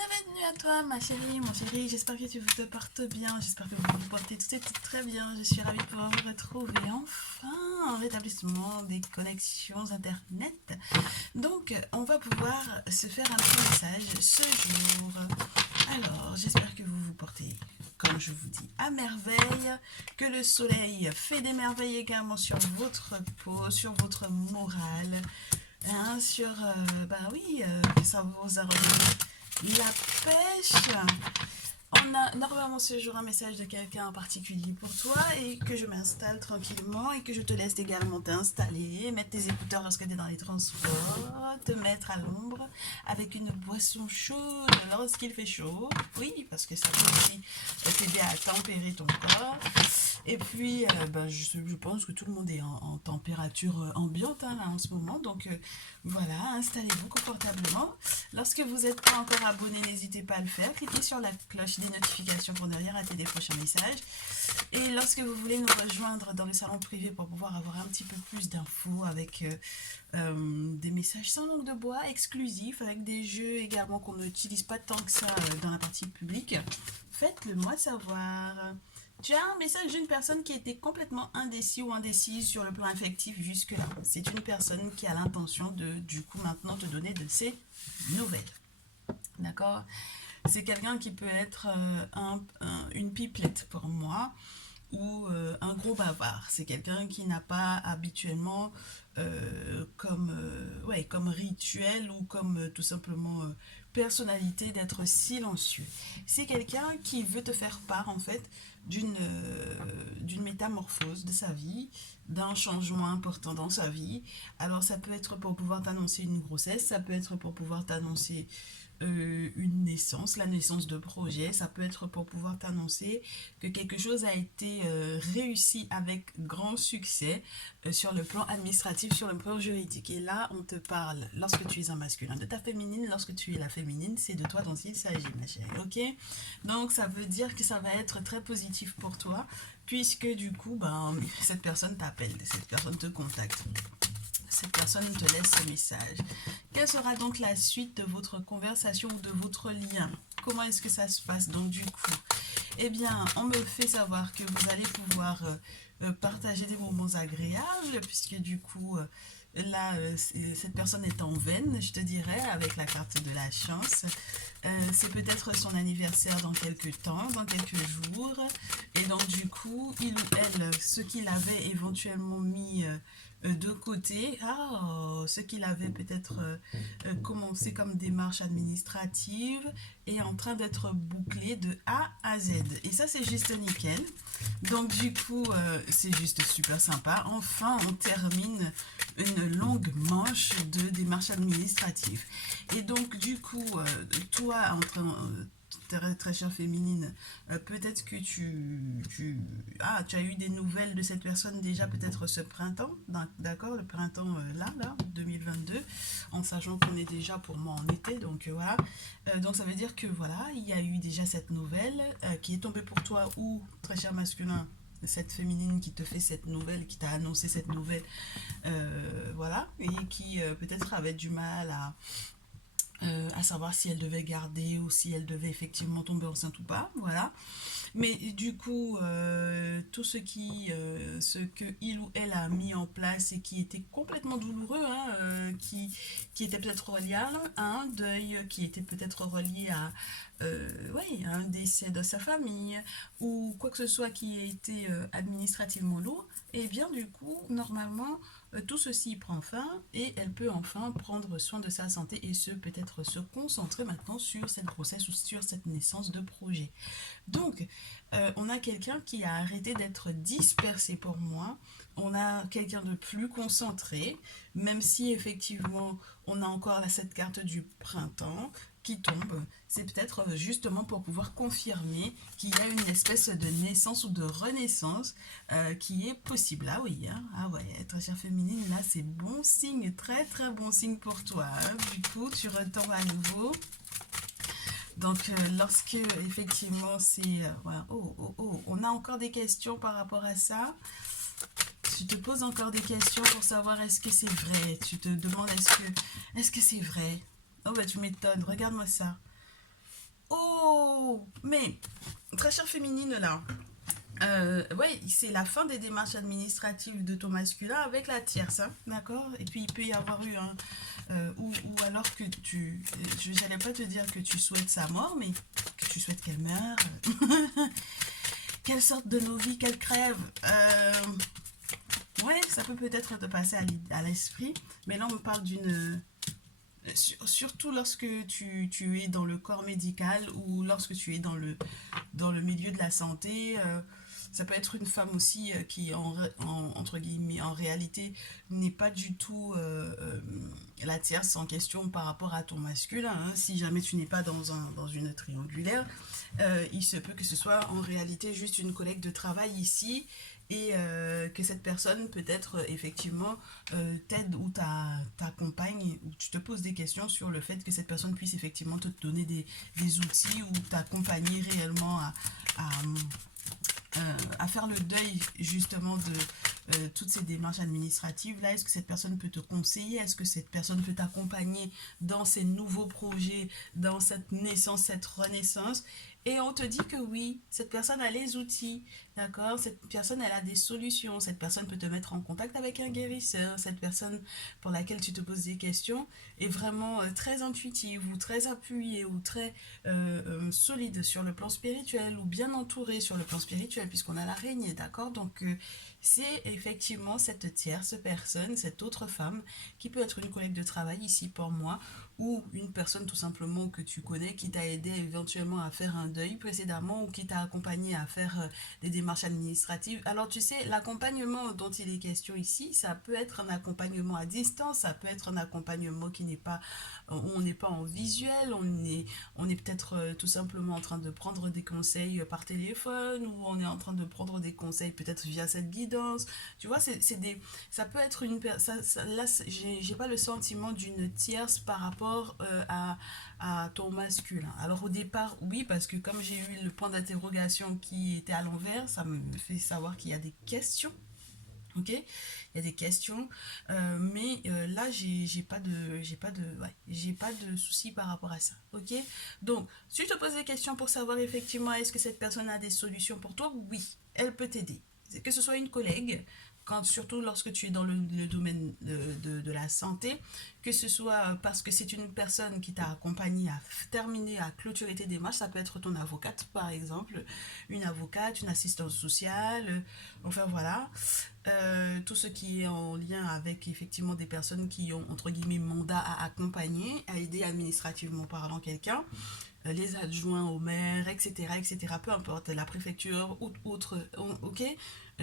Bienvenue à toi ma chérie, mon chéri, j'espère que tu te portes bien, j'espère que vous vous portez tout et toutes très bien, je suis ravie de pouvoir vous retrouver enfin en rétablissement des connexions internet. Donc on va pouvoir se faire un petit message ce jour. Alors j'espère que vous vous portez, comme je vous dis, à merveille, que le soleil fait des merveilles également sur votre peau, sur votre morale, hein, sur, que ça vous a redonné la pêche. On a normalement ce jour un message de quelqu'un en particulier pour toi et que je m'installe tranquillement et que je te laisse également t'installer, mettre tes écouteurs lorsque tu es dans les transports, te mettre à l'ombre avec une boisson chaude lorsqu'il fait chaud. Oui, parce que ça peut aussi t'aider à tempérer ton corps. Et puis, je pense que tout le monde est en température ambiante hein, là, en ce moment. Donc, voilà, installez-vous confortablement. Lorsque vous n'êtes pas encore abonné, n'hésitez pas à le faire. Cliquez sur la cloche des notifications pour ne rien rater des prochains messages. Et lorsque vous voulez nous rejoindre dans le salon privé pour pouvoir avoir un petit peu plus d'infos avec des messages sans langue de bois exclusifs, avec des jeux également qu'on n'utilise pas tant que ça dans la partie publique, faites-le moi savoir. Tu as un message d'une personne qui était complètement indécis ou indécise sur le plan affectif jusque-là. C'est une personne qui a l'intention de, du coup, maintenant te donner de ses nouvelles. D'accord? C'est quelqu'un qui peut être une pipelette pour moi ou un gros bavard. C'est quelqu'un qui n'a pas habituellement comme rituel ou comme tout simplement personnalité d'être silencieux. C'est quelqu'un qui veut te faire part en fait d'une métamorphose de sa vie, d'un changement important dans sa vie. Alors ça peut être pour pouvoir t'annoncer une grossesse, ça peut être pour pouvoir t'annoncer une naissance, la naissance de projet, ça peut être pour pouvoir t'annoncer que quelque chose a été réussi avec grand succès sur le plan administratif, sur le plan juridique. Et là, on te parle, lorsque tu es un masculin, de ta féminine, lorsque tu es la féminine, c'est de toi dont il s'agit, ma chérie, ok? Donc, ça veut dire que ça va être très positif pour toi, puisque du coup, cette personne t'appelle, cette personne te contacte. Cette personne te laisse ce message. Quelle sera donc la suite de votre conversation ou de votre lien? Comment est-ce que ça se passe donc du coup? Eh bien, on me fait savoir que vous allez pouvoir partager des moments agréables, puisque du coup, là, cette personne est en veine, je te dirais, avec la carte de la chance. C'est peut-être son anniversaire dans quelques temps, dans quelques jours. Et donc, du coup, il ou elle, ce qu'il avait éventuellement mis de côté, ce qu'il avait peut-être commencé comme démarche administrative est en train d'être bouclé de A à Z. Et ça, c'est juste nickel. Donc, du coup, c'est juste super sympa. Enfin, on termine une longue manche de démarches administratives. Et donc, du coup, toi, en train très chère féminine, peut-être que tu as eu des nouvelles de cette personne déjà peut-être ce printemps, d'accord, le printemps là, 2022, en sachant qu'on est déjà pour moi en été, donc voilà. Donc ça veut dire que voilà, il y a eu déjà cette nouvelle qui est tombée pour toi ou très cher masculin, cette féminine qui te fait cette nouvelle, qui t'a annoncé cette nouvelle, voilà, et qui peut-être avait du mal à savoir si elle devait garder ou si elle devait effectivement tomber enceinte ou pas, voilà. Mais du coup, tout ce que il ou elle a mis en place et qui était complètement douloureux, hein, qui était peut-être relié à un deuil, qui était peut-être relié à un décès de sa famille, ou quoi que ce soit qui ait été administrativement lourd, et bien du coup, normalement, tout ceci prend fin et elle peut enfin prendre soin de sa santé et peut-être se concentrer maintenant sur cette grossesse ou sur cette naissance de projet. Donc, on a quelqu'un qui a arrêté d'être dispersé pour moi. On a quelqu'un de plus concentré, même si effectivement on a encore cette carte du printemps qui tombe. C'est peut-être justement pour pouvoir confirmer qu'il y a une espèce de naissance ou de renaissance qui est possible. Ah oui, hein? Ah ouais, très chère féminine, là c'est bon signe, très très bon signe pour toi. Hein? Du coup, tu retombes à nouveau. Donc, lorsque effectivement c'est... voilà. On a encore des questions par rapport à ça. Tu te poses encore des questions pour savoir est-ce que c'est vrai. Tu te demandes est-ce que c'est vrai. Oh bah tu m'étonnes, regarde-moi ça. Oh, mais, très chère féminine là, ouais, c'est la fin des démarches administratives de ton masculin avec la tierce, hein, d'accord? Et puis il peut y avoir eu un... ou alors que tu... Je n'allais pas te dire que tu souhaites sa mort, mais que tu souhaites qu'elle meure. Quelle sorte de nos vies qu'elle crève. Ouais, ça peut peut-être te passer à l'esprit, mais là on me parle d'une... Surtout lorsque tu es dans le corps médical ou lorsque tu es dans le milieu de la santé. Ça peut être une femme aussi qui, entre guillemets, en réalité, n'est pas du tout la tierce en question par rapport à ton masculin, hein. Si jamais tu n'es pas dans une triangulaire, il se peut que ce soit en réalité juste une collègue de travail ici et que cette personne peut-être effectivement t'aide ou t'accompagne ou tu te poses des questions sur le fait que cette personne puisse effectivement te donner des outils ou t'accompagner réellement à, à faire le deuil justement de toutes ces démarches administratives là. Est-ce que cette personne peut te conseiller? Est-ce que cette personne peut t'accompagner dans ces nouveaux projets, dans cette naissance, cette renaissance? Et on te dit que oui, cette personne a les outils, d'accord? Cette personne, elle a des solutions. Cette personne peut te mettre en contact avec un guérisseur. Cette personne pour laquelle tu te poses des questions est vraiment très intuitive ou très appuyée ou très solide sur le plan spirituel ou bien entourée sur le plan spirituel puisqu'on a l'araignée, d'accord? Donc c'est effectivement cette tierce personne, cette autre femme qui peut être une collègue de travail ici pour moi ou une personne tout simplement que tu connais qui t'a aidé éventuellement à faire un deuil précédemment ou qui t'a accompagné à faire des démarches administratives. Alors tu sais, l'accompagnement dont il est question ici, ça peut être un accompagnement à distance, ça peut être un accompagnement qui n'est pas, où on n'est pas en visuel, on est peut-être tout simplement en train de prendre des conseils par téléphone ou on est en train de prendre des conseils peut-être via cette guidance. Tu vois, ça peut être là, j'ai pas le sentiment d'une tierce par rapport à ton masculin. Alors au départ, oui, parce que comme j'ai eu le point d'interrogation qui était à l'envers, ça me fait savoir qu'il y a des questions. Ok, il y a des questions, mais là j'ai pas de souci par rapport à ça. Ok, donc si tu te poses des questions pour savoir effectivement est-ce que cette personne a des solutions pour toi, oui, elle peut t'aider. Que ce soit une collègue, quand, surtout lorsque tu es dans le domaine de la santé, que ce soit parce que c'est une personne qui t'a accompagné à terminer, à clôturer tes démarches, ça peut être ton avocate par exemple, une avocate, une assistante sociale, enfin voilà, tout ce qui est en lien avec effectivement des personnes qui ont entre guillemets mandat à accompagner, à aider administrativement parlant quelqu'un, les adjoints au maire, etc., etc., peu importe, la préfecture ou autre, ok?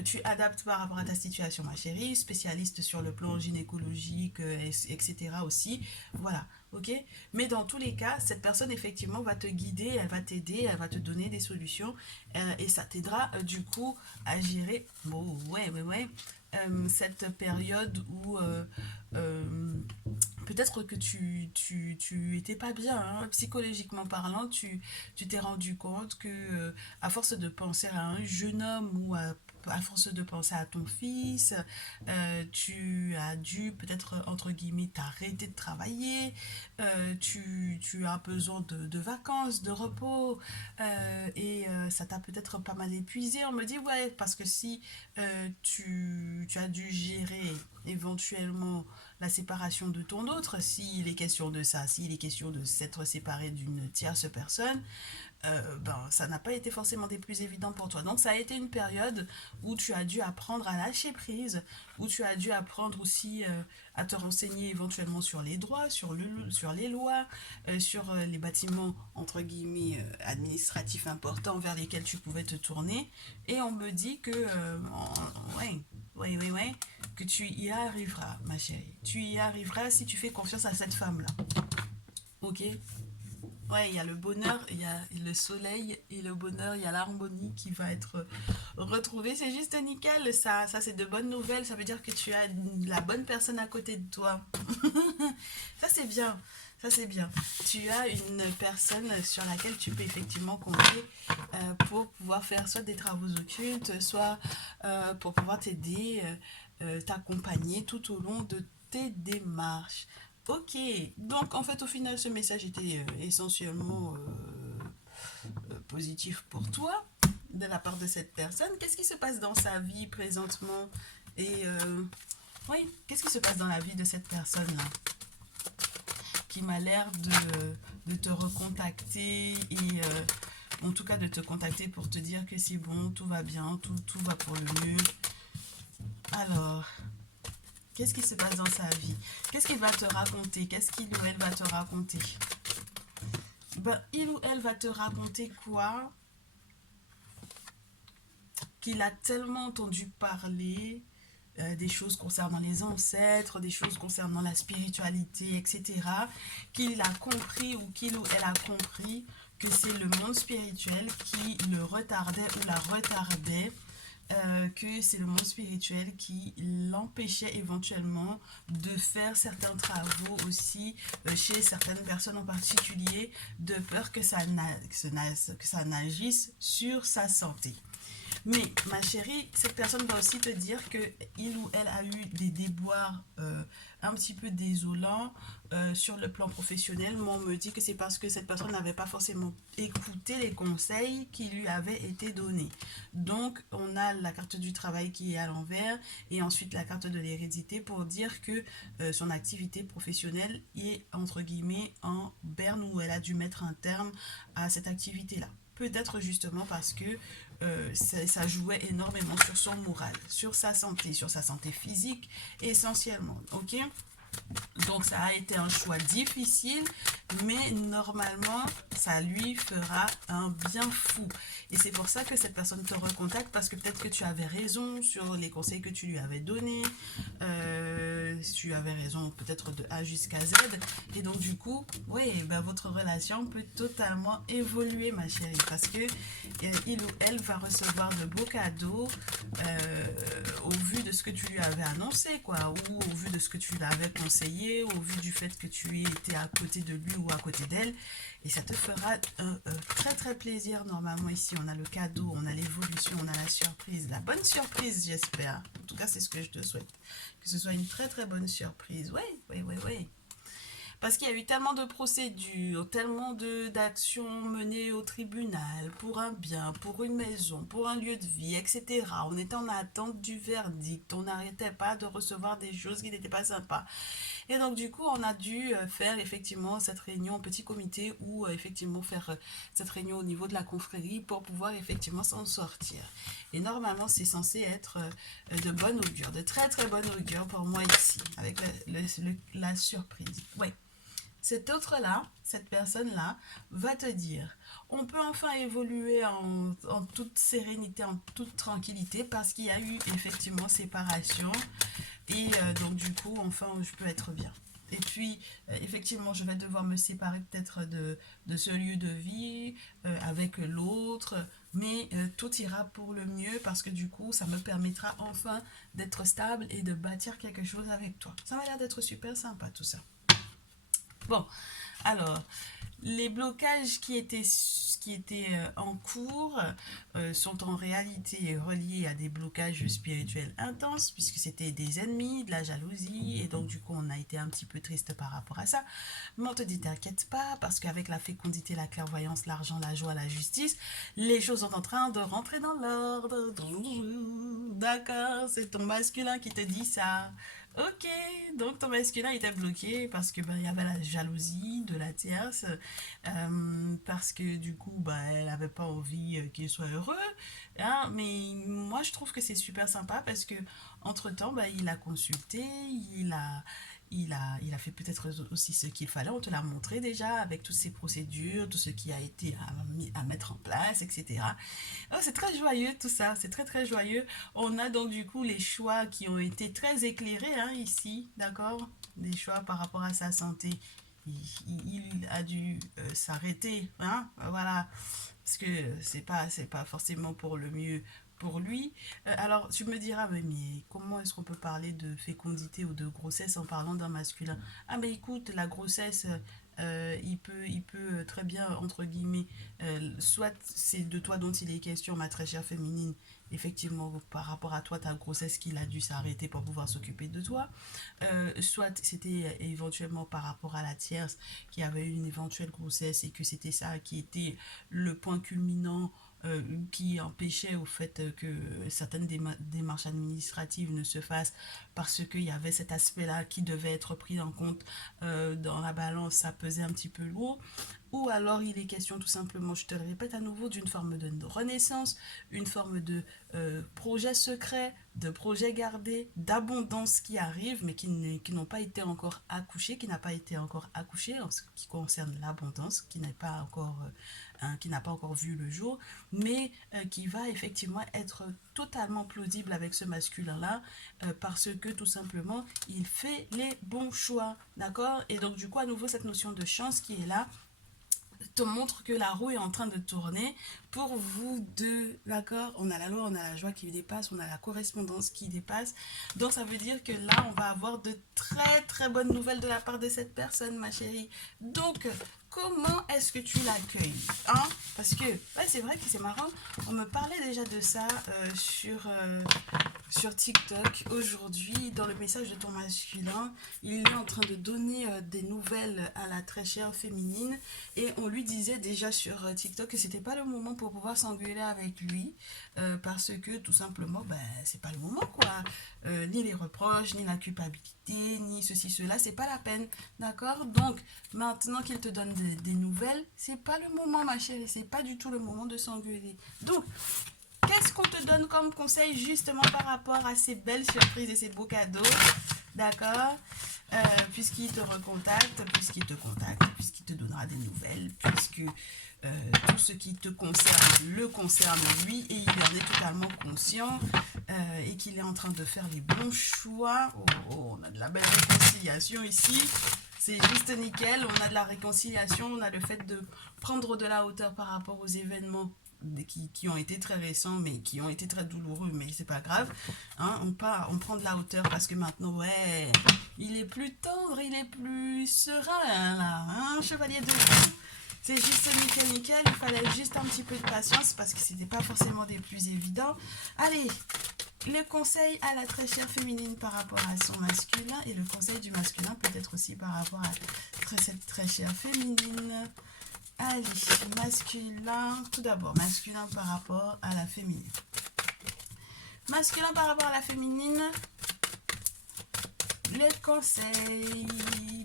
Tu adaptes par rapport à ta situation, ma chérie, spécialiste sur le plan gynécologique, etc. aussi, voilà, ok? Mais dans tous les cas, cette personne, effectivement, va te guider, elle va t'aider, elle va te donner des solutions, et ça t'aidera, du coup, à gérer, bon, ouais, cette période où peut-être que tu étais pas bien, hein, psychologiquement parlant, tu t'es rendu compte que à force de penser à un jeune homme ou à force de penser à ton fils, tu as dû peut-être entre guillemets t'arrêter de travailler, tu as besoin de vacances, de repos, et ça t'a peut-être pas mal épuisé. On me dit ouais, parce que si tu as dû gérer éventuellement la séparation de ton autre, s'il est question de ça, s'il est question de s'être séparé d'une tierce personne, ben, ça n'a pas été forcément des plus évidents pour toi. Donc ça a été une période où tu as dû apprendre à lâcher prise, où tu as dû apprendre aussi à te renseigner éventuellement sur les droits, sur les lois, sur les bâtiments entre guillemets administratifs importants vers lesquels tu pouvais te tourner. Et on me dit que, ouais, que tu y arriveras, ma chérie. Tu y arriveras si tu fais confiance à cette femme-là. Ok? Ouais, il y a le bonheur, il y a le soleil et le bonheur, il y a l'harmonie qui va être retrouvée. C'est juste nickel, ça c'est de bonnes nouvelles. Ça veut dire que tu as la bonne personne à côté de toi. Ça c'est bien, ça c'est bien. Tu as une personne sur laquelle tu peux effectivement compter pour pouvoir faire soit des travaux occultes, soit pour pouvoir t'aider, t'accompagner tout au long de tes démarches. Ok, donc en fait au final ce message était essentiellement positif pour toi de la part de cette personne. Qu'est-ce qui se passe dans sa vie présentement? Et oui, qu'est-ce qui se passe dans la vie de cette personne-là qui m'a l'air de te recontacter et en tout cas de te contacter pour te dire que c'est bon, tout va bien, tout va pour le mieux. Alors, qu'est-ce qui se passe dans sa vie? Qu'est-ce qu'il va te raconter? Qu'est-ce qu'il ou elle va te raconter? Ben, il ou elle va te raconter quoi? Qu'il a tellement entendu parler des choses concernant les ancêtres, des choses concernant la spiritualité, etc., qu'il a compris ou qu'il ou elle a compris que c'est le monde spirituel qui le retardait ou la retardait, que c'est le monde spirituel qui l'empêchait éventuellement de faire certains travaux aussi chez certaines personnes en particulier, de peur que ça n'agisse sur sa santé. Mais ma chérie, cette personne va aussi te dire que il ou elle a eu des déboires un petit peu désolants sur le plan professionnel. Moi, on me dit que c'est parce que cette personne n'avait pas forcément écouté les conseils qui lui avaient été donnés. Donc, on a la carte du travail qui est à l'envers et ensuite la carte de l'hérédité pour dire que son activité professionnelle est entre guillemets en berne où elle a dû mettre un terme à cette activité-là. Peut-être justement parce que ça jouait énormément sur son moral, sur sa santé physique essentiellement, ok? Donc ça a été un choix difficile, mais normalement, ça lui fera un bien fou. Et c'est pour ça que cette personne te recontacte, parce que peut-être que tu avais raison sur les conseils que tu lui avais donnés. Tu avais raison peut-être de A jusqu'à Z. Et donc du coup, oui, ben, votre relation peut totalement évoluer, ma chérie, parce que il ou elle va recevoir de beaux cadeaux au vu de ce que tu lui avais annoncé, quoi, ou au vu de ce que tu lui avais conseillé, au vu du fait que tu étais à côté de lui ou à côté d'elle. Et ça te fera très très plaisir. Normalement ici on a le cadeau, on a l'évolution, on a la surprise, la bonne surprise j'espère. En tout cas c'est ce que je te souhaite. Que ce soit une très très bonne surprise. Oui, oui, oui, oui. Parce qu'il y a eu tellement de procédures, tellement d'actions menées au tribunal pour un bien, pour une maison, pour un lieu de vie, etc. On était en attente du verdict. On n'arrêtait pas de recevoir des choses qui n'étaient pas sympas. Et donc, du coup, on a dû faire effectivement cette réunion en petit comité ou effectivement faire cette réunion au niveau de la confrérie pour pouvoir effectivement s'en sortir. Et normalement, c'est censé être de bonne augure, de très très bonne augure pour moi ici, avec la surprise. Oui. Cet autre-là, cette personne-là, va te dire, on peut enfin évoluer en toute sérénité, en toute tranquillité, parce qu'il y a eu effectivement séparation. Et donc du coup, enfin, je peux être bien. Et puis, effectivement, je vais devoir me séparer peut-être de ce lieu de vie avec l'autre, mais tout ira pour le mieux parce que du coup, ça me permettra enfin d'être stable et de bâtir quelque chose avec toi. Ça m'a l'air d'être super sympa tout ça. Bon, alors, les blocages qui étaient en cours sont en réalité reliés à des blocages spirituels intenses, puisque c'était des ennemis, de la jalousie, et donc du coup on a été un petit peu triste par rapport à ça. Mais on te dit t'inquiète pas, parce qu'avec la fécondité, la clairvoyance, l'argent, la joie, la justice, les choses sont en train de rentrer dans l'ordre. D'accord, c'est ton masculin qui te dit ça. Ok, donc ton masculin était bloqué parce que il y avait la jalousie de la tierce, parce que du coup elle n'avait pas envie qu'il soit heureux, hein, mais moi je trouve que c'est super sympa parce que entre temps il a consulté, il a fait peut-être aussi ce qu'il fallait, on te l'a montré déjà avec toutes ces procédures, tout ce qui a été à mettre en place, etc. Oh, c'est très joyeux tout ça, c'est très très joyeux. On a donc du coup les choix qui ont été très éclairés hein, ici, d'accord? Des choix par rapport à sa santé. Il a dû s'arrêter, hein? Voilà, parce que c'est pas forcément pour le mieux pour lui. Alors, tu me diras, mais comment est-ce qu'on peut parler de fécondité ou de grossesse en parlant d'un masculin? Ah, mais écoute, la grossesse, il peut très bien, entre guillemets, soit c'est de toi dont il est question, ma très chère féminine, effectivement, par rapport à toi, ta grossesse qu'il a dû s'arrêter pour pouvoir s'occuper de toi, soit c'était éventuellement par rapport à la tierce qui avait eu une éventuelle grossesse et que c'était ça qui était le point culminant qui empêchait au fait que certaines démarches administratives ne se fassent parce qu'il y avait cet aspect-là qui devait être pris en compte dans la balance, ça pesait un petit peu lourd. Ou alors il est question tout simplement, je te le répète à nouveau, d'une forme de renaissance, une forme de projet secret, de projet gardé, d'abondance qui arrive, mais qui n'ont pas été encore accouchés, qui n'a pas été encore accouché en ce qui concerne l'abondance, qui n'est pas encore, qui n'a pas encore vu le jour, mais qui va effectivement être totalement plausible avec ce masculin-là, parce que tout simplement, il fait les bons choix, d'accord? Et donc du coup, à nouveau, cette notion de chance qui est là, te montre que la roue est en train de tourner pour vous deux, d'accord? On a la loi, on a la joie qui dépasse, on a la correspondance qui dépasse. Donc ça veut dire que là, on va avoir de très très bonnes nouvelles de la part de cette personne, ma chérie. Donc, comment est-ce que tu l'accueilles, hein? Parce que, ouais, c'est vrai que c'est marrant, on me parlait déjà de ça sur TikTok aujourd'hui, dans le message de ton masculin, il est en train de donner des nouvelles à la très chère féminine et on lui disait déjà sur TikTok que c'était pas le moment pour pouvoir s'engueuler avec lui parce que tout simplement, ben, c'est pas le moment quoi. Ni les reproches, ni la culpabilité, ni ceci, cela, c'est pas la peine, d'accord? Donc, maintenant qu'il te donne des nouvelles, c'est pas le moment ma chérie, c'est pas du tout le moment de s'engueuler. Donc, qu'est-ce qu'on te donne comme conseil justement par rapport à ces belles surprises et ces beaux cadeaux? D'accord. Puisqu'il te recontacte, puisqu'il te contacte, puisqu'il te donnera des nouvelles, puisque tout ce qui te concerne le concerne lui et il en est totalement conscient et qu'il est en train de faire les bons choix. Oh, oh, on a de la belle réconciliation ici. C'est juste nickel. On a de la réconciliation, on a le fait de prendre de la hauteur par rapport aux événements qui ont été très récents mais qui ont été très douloureux, mais c'est pas grave, hein, on prend de la hauteur parce que maintenant ouais il est plus tendre, il est plus serein là, hein, chevalier de fou. C'est juste nickel nickel, il fallait juste un petit peu de patience parce que c'était pas forcément des plus évidents. Allez, le conseil à la très chère féminine par rapport à son masculin et le conseil du masculin peut-être aussi par rapport à cette très chère féminine. Allez, masculin, tout d'abord, masculin par rapport à la féminine. Masculin par rapport à la féminine, les conseils.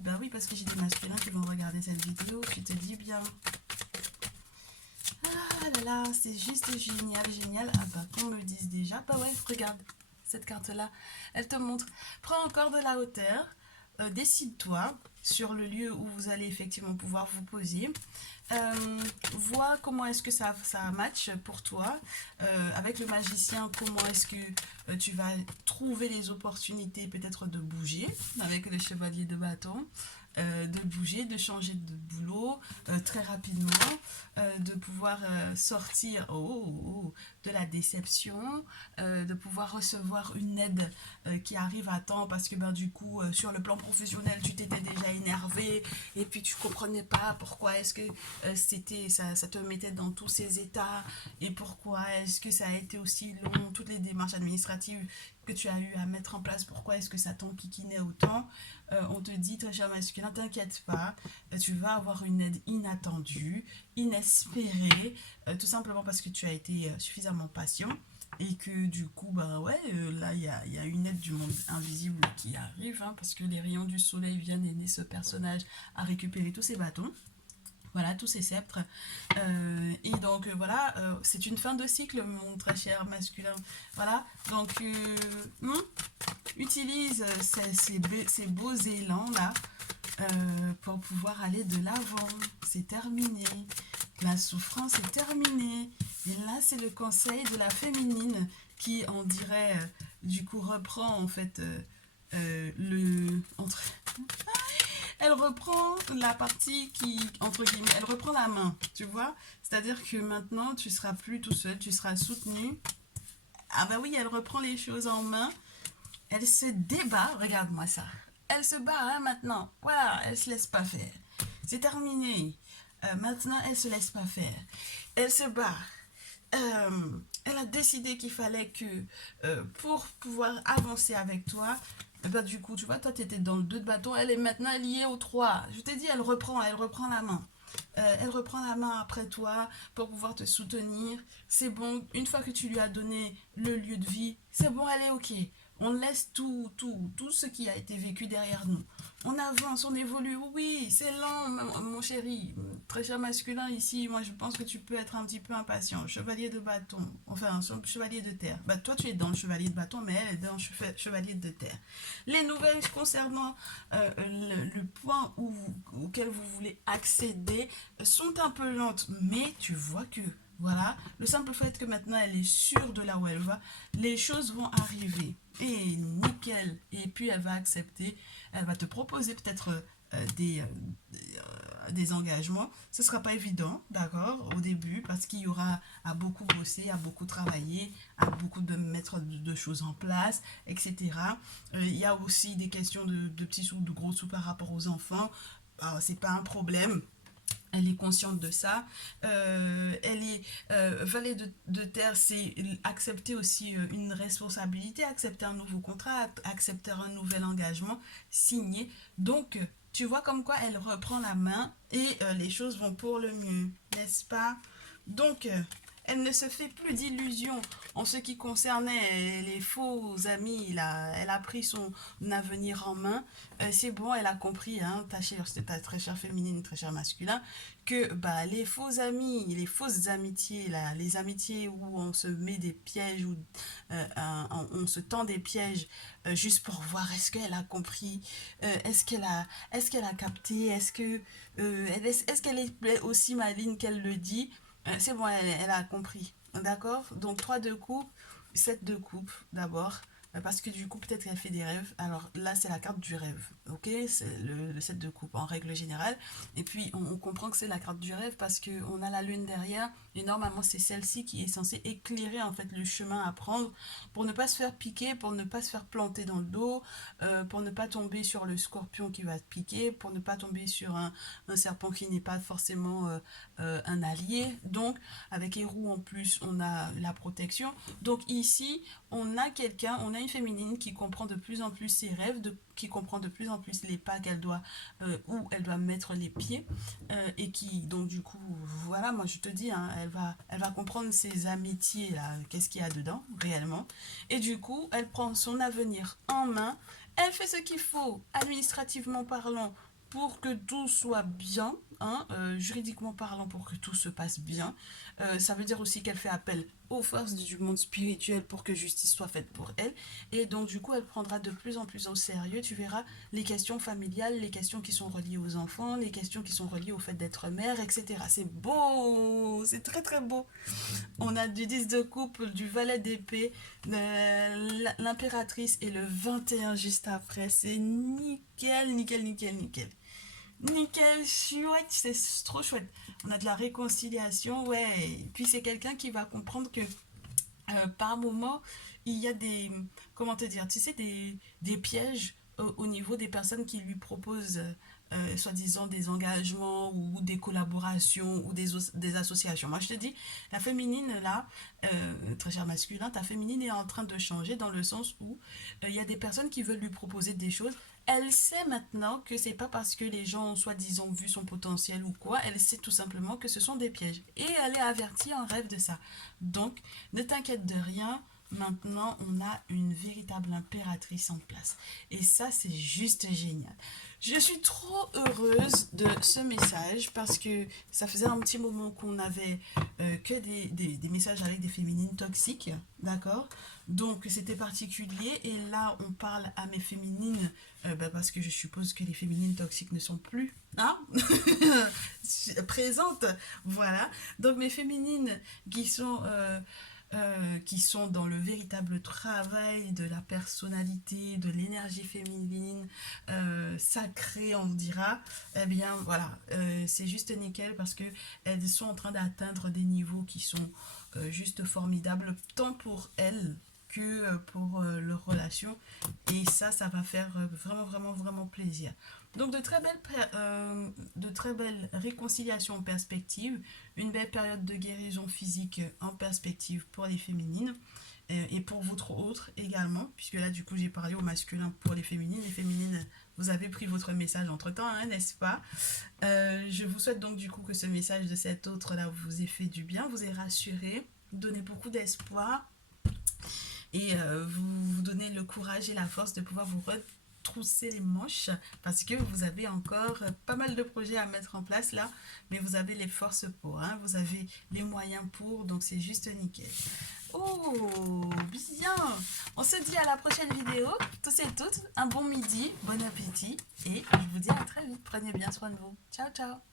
Bah oui, parce que j'ai des masculins qui vont regarder cette vidéo, tu te dis bien. Ah là là, c'est juste génial, génial. Ah bah qu'on me dise déjà. Bah ouais, regarde, cette carte-là, elle te montre. Prends encore de la hauteur, décide-toi sur le lieu où vous allez effectivement pouvoir vous poser. Vois comment est-ce que ça match pour toi avec le magicien, comment est-ce que tu vas trouver les opportunités peut-être de bouger avec le chevalier de bâton, de bouger, de changer de boulot très rapidement, de pouvoir sortir de la déception, de pouvoir recevoir une aide qui arrive à temps parce que ben, du coup sur le plan professionnel tu t'étais déjà énervé et puis tu comprenais pas pourquoi est-ce que ça te mettait dans tous ces états et pourquoi est-ce que ça a été aussi long, toutes les démarches administratives que tu as eu à mettre en place, pourquoi est-ce que ça t'enquiquinait autant. On te dit, très cher masculin, t'inquiète pas, tu vas avoir une aide inattendue, inespérée, tout simplement parce que tu as été suffisamment patient et que du coup, bah ouais, là, il y a une aide du monde invisible qui arrive, hein, parce que les rayons du soleil viennent aider ce personnage à récupérer tous ses bâtons. Voilà, tous ces sceptres. Et donc, voilà, c'est une fin de cycle, mon très cher masculin. Voilà, donc, utilise ces beaux élans-là pour pouvoir aller de l'avant. C'est terminé. La souffrance est terminée. Et là, c'est le conseil de la féminine qui, on dirait, du coup, reprend, en fait, elle reprend la partie qui, entre guillemets, elle reprend la main, tu vois. C'est-à-dire que maintenant, tu seras plus tout seul, tu seras soutenu. Ah bah oui, elle reprend les choses en main. Elle se débat, regarde-moi ça. Elle se bat hein, maintenant. Voilà, elle se laisse pas faire. c'est terminé. Maintenant, elle se laisse pas faire. Elle se barre. Elle a décidé qu'il fallait que pour pouvoir avancer avec toi, bah, du coup, tu vois, toi, tu étais dans le 2 de bâton, elle est maintenant liée au 3. Je t'ai dit, elle reprend la main. Elle reprend la main après toi pour pouvoir te soutenir. C'est bon, une fois que tu lui as donné le lieu de vie, c'est bon, elle est ok. On laisse tout ce qui a été vécu derrière nous. On avance, on évolue. Oui, c'est lent, mon chéri. Très cher masculin ici, moi je pense que tu peux être un petit peu impatient. Chevalier de bâton, enfin, chevalier de terre. Bah, toi, tu es dans le chevalier de bâton, mais elle est dans le chevalier de terre. Les nouvelles concernant le point auquel vous voulez accéder sont un peu lentes, mais tu vois que voilà, le simple fait que maintenant elle est sûre de là où elle va, les choses vont arriver. Et nickel. Et puis elle va accepter, elle va te proposer peut-être des engagements. Ce ne sera pas évident, d'accord, au début, parce qu'il y aura à beaucoup bosser, à beaucoup travailler, à beaucoup de mettre de choses en place, etc. Il y a aussi des questions de petits sous, de gros sous par rapport aux enfants. C'est pas un problème. Elle est consciente de ça. Elle est valet de terre, c'est accepter aussi une responsabilité, accepter un nouveau contrat, accepter un nouvel engagement signé. Donc, tu vois comme quoi elle reprend la main et les choses vont pour le mieux, n'est-ce pas? Donc, elle ne se fait plus d'illusions en ce qui concernait les faux amis. Elle a pris son avenir en main. C'est bon, elle a compris, hein, ta très chère féminine, très cher masculin, que bah, les faux amis, les fausses amitiés, là, les amitiés où on se met des pièges, où on se tend des pièges juste pour voir est-ce qu'elle a compris, est-ce qu'elle a capté, est-ce qu'elle est aussi maligne qu'elle le dit. C'est bon, elle a compris. D'accord. Donc 3 de coupe, 7 de coupe d'abord. Parce que du coup, peut-être qu'elle fait des rêves. Alors là, c'est la carte du rêve. Ok. C'est le 7 de coupe en règle générale. Et puis, on comprend que c'est la carte du rêve parce qu'on a la lune derrière. Et normalement, c'est celle-ci qui est censée éclairer en fait le chemin à prendre pour ne pas se faire piquer, pour ne pas se faire planter dans le dos, pour ne pas tomber sur le scorpion qui va te piquer, pour ne pas tomber sur un serpent qui n'est pas forcément un allié. Donc, avec Héroux en plus, on a la protection. Donc ici, on a quelqu'un, on a une féminine qui comprend de plus en plus ses rêves, qui comprend de plus en plus les pas qu'elle doit, où elle doit mettre les pieds, et qui, donc du coup, voilà, moi je te dis, hein, elle va comprendre ses amitiés, là, qu'est-ce qu'il y a dedans, réellement, et du coup, elle prend son avenir en main, elle fait ce qu'il faut, administrativement parlant, pour que tout soit bien, hein, juridiquement parlant, pour que tout se passe bien. Ça veut dire aussi qu'elle fait appel aux forces du monde spirituel pour que justice soit faite pour elle. Et donc, du coup, elle prendra de plus en plus au sérieux, tu verras, les questions familiales, les questions qui sont reliées aux enfants, les questions qui sont reliées au fait d'être mère, etc. C'est beau, c'est très très beau. On a du 10 de coupe, du valet d'épée, l'impératrice et le 21 juste après. C'est nickel, nickel, nickel, nickel. Nickel, chouette, c'est trop chouette. On a de la réconciliation, ouais. Et puis c'est quelqu'un qui va comprendre que par moment, il y a comment te dire, tu sais, des pièges au niveau des personnes qui lui proposent, soi-disant, des engagements ou des collaborations ou des associations. Moi, je te dis, la féminine, là, très cher masculin, ta féminine est en train de changer dans le sens où il y a des personnes qui veulent lui proposer des choses. Elle sait maintenant que c'est pas parce que les gens ont soi-disant vu son potentiel ou quoi, elle sait tout simplement que ce sont des pièges. Et elle est avertie en rêve de ça. Donc, ne t'inquiète de rien, maintenant on a une véritable impératrice en place. Et ça, c'est juste génial. Je suis trop heureuse de ce message parce que ça faisait un petit moment qu'on avait que des messages avec des féminines toxiques, d'accord? Donc c'était particulier et là on parle à mes féminines parce que je suppose que les féminines toxiques ne sont plus hein présentes, voilà. Donc mes féminines qui sont dans le véritable travail de la personnalité, de l'énergie féminine, sacrée on dira, eh bien voilà, c'est juste nickel parce que elles sont en train d'atteindre des niveaux qui sont juste formidables, tant pour elles que pour leur relation. Et ça va faire vraiment, vraiment, vraiment plaisir. Donc de très belles réconciliations en perspective, une belle période de guérison physique en perspective pour les féminines et pour votre autre également, puisque là du coup j'ai parlé au masculin pour les féminines. Les féminines, vous avez pris votre message entre-temps, hein, n'est-ce pas? Je vous souhaite donc du coup que ce message de cet autre-là vous ait fait du bien, vous ait rassuré, donné beaucoup d'espoir et vous donner le courage et la force de pouvoir vous retrousser les manches parce que vous avez encore pas mal de projets à mettre en place là, mais vous avez les forces pour, hein, vous avez les moyens pour, donc c'est juste nickel. Oh, bien. On se dit à la prochaine vidéo. Tous et toutes, un bon midi, bon appétit et je vous dis à très vite. Prenez bien soin de vous. Ciao, ciao.